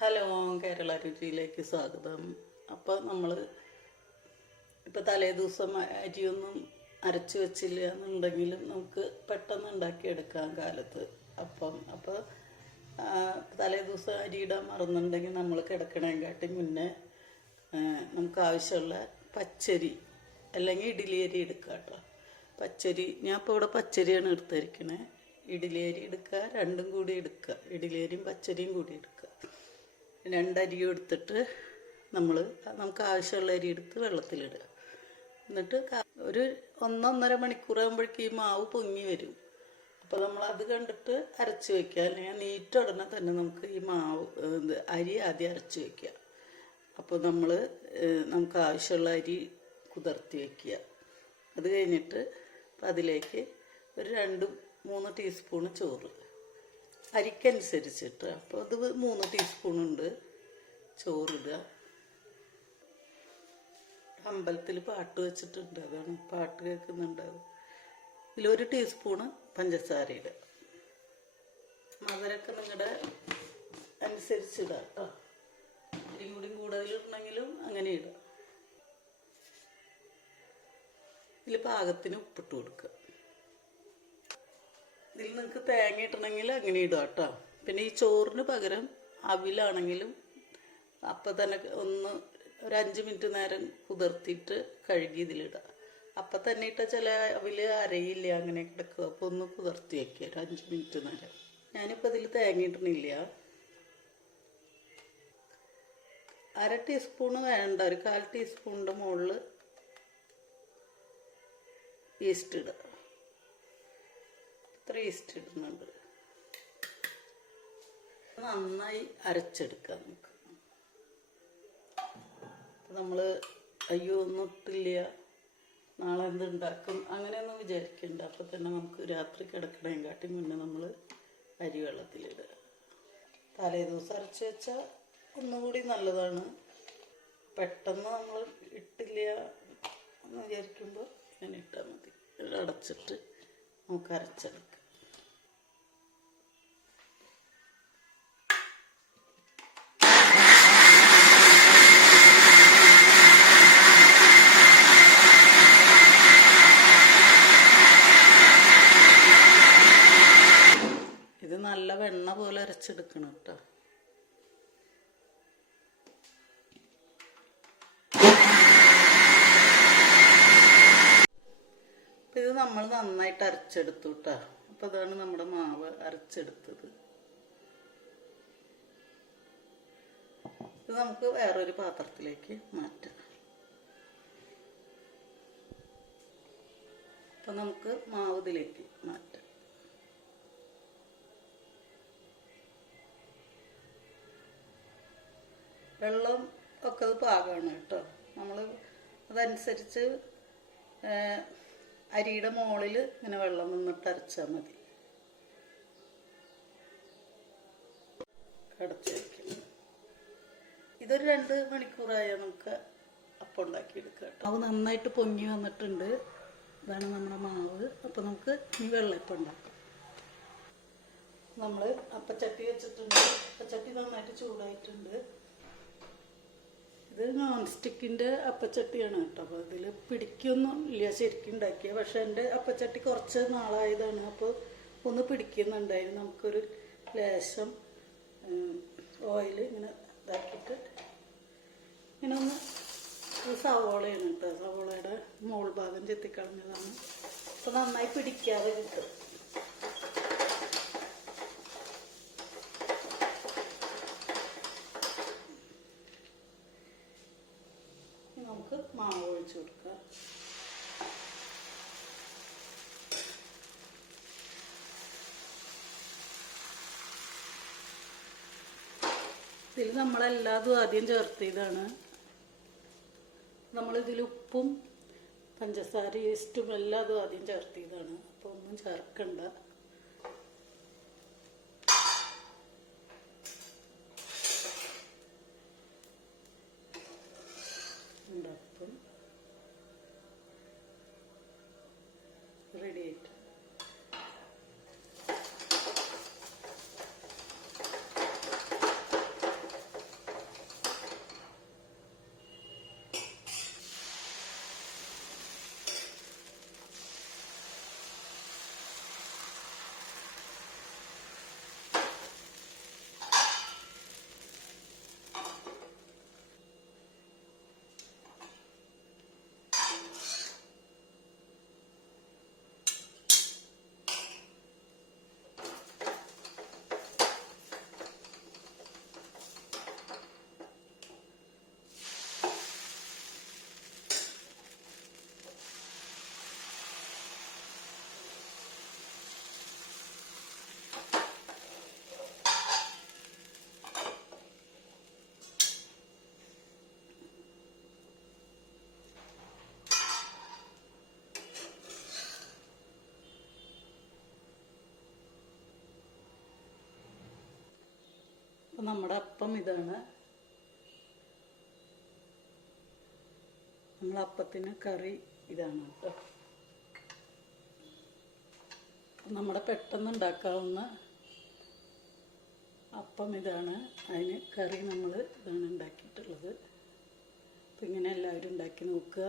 Hello Kerala രുചിയിലേക്ക് സ്വാഗതം. അപ്പോൾ നമ്മൾ ഇപ്പോൾ തലേ ദിവസം അരിയൊന്നും അരച്ച് വെച്ചില്ല എന്നുണ്ടെങ്കിലും നമുക്ക് പെട്ടെന്ന് ഉണ്ടാക്കിയെടുക്കാം കാലത്ത്. അപ്പം അപ്പോൾ തലേ ദിവസം അരി ഇടാൻ മറന്നുണ്ടെങ്കിൽ നമ്മൾ കിടക്കണേക്കാട്ടി മുന്നേ നമുക്ക് ആവശ്യമുള്ള പച്ചരി അല്ലെങ്കിൽ ഇഡ്ഡലി അരി എടുക്കുക കേട്ടോ. പച്ചരി ഞാൻ ഇപ്പോൾ ഇവിടെ പച്ചരിയാണ് എടുത്തിരിക്കണേ. ഇഡ്ഡലി അരി എടുക്കുക രണ്ടും കൂടി എടുക്കുക. ഇഡ്ഡലി അരിയും പച്ചരിയും കൂടി എടുക്കുക. രണ്ടരിയും എടുത്തിട്ട് നമ്മൾ നമുക്ക് ആവശ്യമുള്ള അരി എടുത്ത് വെള്ളത്തിലിടുക. എന്നിട്ട് ഒരു ഒന്നൊന്നര മണിക്കൂറാകുമ്പോഴേക്കും ഈ മാവ് പൊങ്ങി വരും. അപ്പോൾ നമ്മൾ അത് കണ്ടിട്ട് അരച്ച് വെക്കുക. അല്ലെങ്കിൽ നീറ്റ ഉടനെ തന്നെ നമുക്ക് ഈ മാവ് അരി ആദ്യം അരച്ച് വെക്കുക. അപ്പോൾ നമ്മൾ നമുക്ക് ആവശ്യമുള്ള അരി കുതിർത്തി വെക്കുക. അത് കഴിഞ്ഞിട്ട് അതിലേക്ക് ഒരു രണ്ട് മൂന്ന് ടീസ്പൂണ് ചോറ്. അരിക്കനുസരിച്ചിട്ട്. അപ്പോൾ അത് മൂന്ന് ടീസ്പൂണുണ്ട് ചോറിടുക. അമ്പലത്തിൽ പാട്ട് വെച്ചിട്ടുണ്ട്. അതാണ് പാട്ട് കേൾക്കുന്നുണ്ടാവും. ഇതിലൊരു ടീസ്പൂണ് പഞ്ചസാര ഇടുക മധുരമൊക്കെ നിങ്ങളുടെ അനുസരിച്ചിടാം കേട്ടോ ഇത്തിരിയും കൂടി കൂടുതലിടണമെങ്കിലും അങ്ങനെ ഇടുക. ഇതിൽ പാകത്തിന് ഉപ്പിട്ട് കൊടുക്കുക. ഇതിൽ നിങ്ങൾക്ക് തേങ്ങ ഇട്ടണമെങ്കിൽ അങ്ങനെ ഇടുക കേട്ടോ. പിന്നെ ഈ ചോറിന് പകരം അവിലാണെങ്കിലും അപ്പം തന്നെ ഒന്ന് ഒരു അഞ്ച് മിനിറ്റ് നേരം കുതിർത്തിയിട്ട് കഴുകി ഇതിലിടുക അപ്പം തന്നെ ഇട്ട ചില അവിൽ അരയില്ല അങ്ങനെ കിടക്കുക അപ്പോൾ ഒന്ന് കുതിർത്തി വയ്ക്കുക ഒരു അഞ്ച് മിനിറ്റ് നേരം. ഞാനിപ്പോൾ ഇതിൽ തേങ്ങ ഇടണില്ല. അര ടീസ്പൂണ് വേണ്ട ഒരു കാൽ ടീസ്പൂണിന്റെ മുകളിൽ ഈസ്റ്റ് ഇടുക ഇത്ര ഈസ്റ്റ് ഇടുന്നുണ്ട്. നന്നായി അരച്ചെടുക്കുക നമുക്ക്. നമ്മൾ അയ്യോ ഒന്നും ഇട്ടില്ല. നാളെ എന്തുണ്ടാക്കും അങ്ങനെയൊന്നും വിചാരിക്കണ്ട. അപ്പം തന്നെ നമുക്ക് രാത്രി കിടക്കണേം കാട്ടി മുന്നേ നമ്മൾ അരി വെള്ളത്തിലിടുക. തലേ ദിവസം അരച്ച് വെച്ചാൽ ഒന്നുകൂടി നല്ലതാണ്. പെട്ടെന്ന് നമ്മൾ ഇട്ടില്ല എന്ന് വിചാരിക്കുമ്പോൾ ഇങ്ങനെ ഇട്ടാൽ മതി. അടച്ചിട്ട് നമുക്ക് അരച്ചെടുക്കാം. അരച്ചെടുക്കണം കേട്ടോ. ഇത് നമ്മൾ നന്നായിട്ട് അരച്ചെടുത്തു കേട്ടോ. അപ്പൊ അതാണ് നമ്മുടെ മാവ് അരച്ചെടുത്തത്. ഇത് നമുക്ക് വേറൊരു പാത്രത്തിലേക്ക് മാറ്റാം. അപ്പൊ നമുക്ക് മാവ് ഇതിലേക്ക് മാറ്റാം. വെള്ളം ഒക്കെ അത് പാകമാണ് കേട്ടോ. നമ്മൾ അതനുസരിച്ച് അരിയുടെ മുകളിൽ ഇങ്ങനെ വെള്ളം നിന്നിട്ട് അരച്ചാൽ മതി. അടച്ചു വയ്ക്കും ഇതൊരു രണ്ട് മണിക്കൂറായാൽ നമുക്ക് അപ്പം ഉണ്ടാക്കിയെടുക്കാം കേട്ടോ. മാവ് നന്നായിട്ട് പൊങ്ങി വന്നിട്ടുണ്ട്. ഇതാണ് നമ്മുടെ മാവ്. അപ്പം നമുക്ക് ഈ വെള്ളയപ്പം ഉണ്ടാക്കാം. നമ്മൾ അപ്പച്ചട്ടി വെച്ചിട്ടുണ്ട്. അപ്പച്ചട്ടി നന്നായിട്ട് ചൂടായിട്ടുണ്ട്. ഇത് നോൺ സ്റ്റിക്കിന്റെ അപ്പച്ചട്ടിയാണ് കേട്ടോ. അപ്പോൾ ഇതിൽ പിടിക്കൊന്നും ഇല്ല. ശരിക്കും ഉണ്ടാക്കിയ. പക്ഷേ എന്റെ അപ്പച്ചട്ടി കുറച്ച് നാളായതാണ്. അപ്പോൾ ഒന്ന് പിടിക്കുന്നുണ്ടായിരുന്നു. നമുക്കൊരു ലേശം ഓയിൽ ഇങ്ങനെ ഇതാക്കിയിട്ട് ഇങ്ങനെ ഒന്ന് സവോളയാണ് കേട്ടോ. സവോളയുടെ മോൾ ഭാഗം ചെത്തിക്കളഞ്ഞതാണ്. അപ്പോൾ നന്നായി പിടിക്കാതെ കിട്ടും ഇനി നമുക്ക് മാവ് ഒഴിച്ചു കൊടുക്കാം ഇതിൽ നമ്മളെല്ലാതും ആദ്യം ചേർത്തതാണ് നമ്മളിതിൽ ഉപ്പും പഞ്ചസാര ഈസ്റ്റും എല്ലാതും ആദ്യം ചേർത്തതാണ് അപ്പോൾ ഒന്നും ചേർക്കണ്ട. അപ്പം നമ്മുടെ അപ്പം ഇതാണ്. നമ്മൾ അപ്പത്തിന് കറി ഇതാണ് കേട്ടോ. നമ്മുടെ പെട്ടെന്ന് ഉണ്ടാക്കാവുന്ന അപ്പം ഇതാണ്. അതിന് കറി നമ്മൾ ഇതാണ് ഉണ്ടാക്കിയിട്ടുള്ളത്. അപ്പം ഇങ്ങനെ എല്ലാവരും ഉണ്ടാക്കി നോക്കുക.